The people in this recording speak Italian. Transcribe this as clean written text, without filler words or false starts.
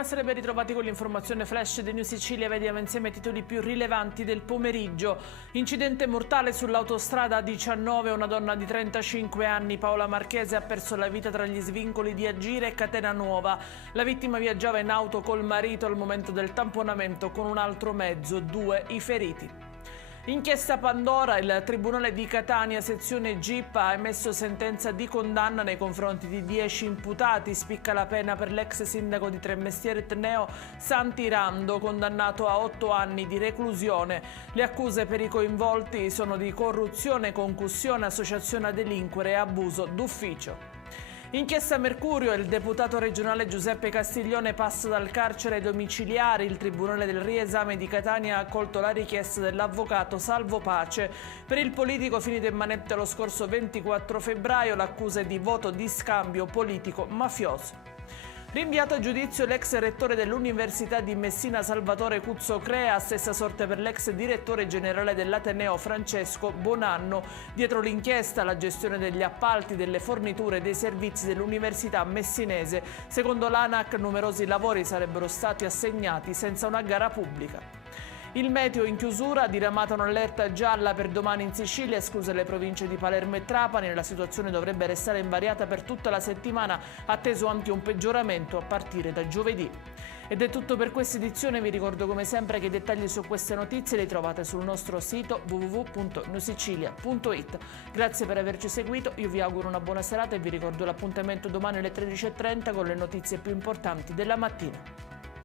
Buonasera e ben ritrovati con l'informazione flash di New Sicilia. Vediamo insieme i titoli più rilevanti del pomeriggio. Incidente mortale sull'autostrada A19, una donna di 35 anni, Paola Marchese, ha perso la vita tra gli svincoli di Agire e Catena Nuova. La vittima viaggiava in auto col marito al momento del tamponamento con un altro mezzo, 2 i feriti. Inchiesta Pandora, il Tribunale di Catania, sezione GIP, ha emesso sentenza di condanna nei confronti di 10 imputati. Spicca la pena per l'ex sindaco di Tremestieri Neo Santi Rando, condannato a 8 anni di reclusione. Le accuse per i coinvolti sono di corruzione, concussione, associazione a delinquere e abuso d'ufficio. Inchiesta Mercurio, il deputato regionale Giuseppe Castiglione passa dal carcere ai domiciliari. Il Tribunale del Riesame di Catania ha accolto la richiesta dell'avvocato Salvo Pace. Per il politico finito in manette lo scorso 24 febbraio, l'accusa è di voto di scambio politico mafioso. Rinviato a giudizio l'ex rettore dell'Università di Messina Salvatore Cuzzo Crea, stessa sorte per l'ex direttore generale dell'Ateneo Francesco Bonanno. Dietro l'inchiesta la gestione degli appalti, delle forniture e dei servizi dell'Università messinese. Secondo l'ANAC numerosi lavori sarebbero stati assegnati senza una gara pubblica. Il meteo in chiusura, diramata un'allerta gialla per domani in Sicilia, escluse le province di Palermo e Trapani. La situazione dovrebbe restare invariata per tutta la settimana, atteso anche un peggioramento a partire da giovedì. Ed è tutto per questa edizione. Vi ricordo come sempre che i dettagli su queste notizie li trovate sul nostro sito www.newsicilia.it. Grazie per averci seguito, io vi auguro una buona serata e vi ricordo l'appuntamento domani alle 13:30 con le notizie più importanti della mattina.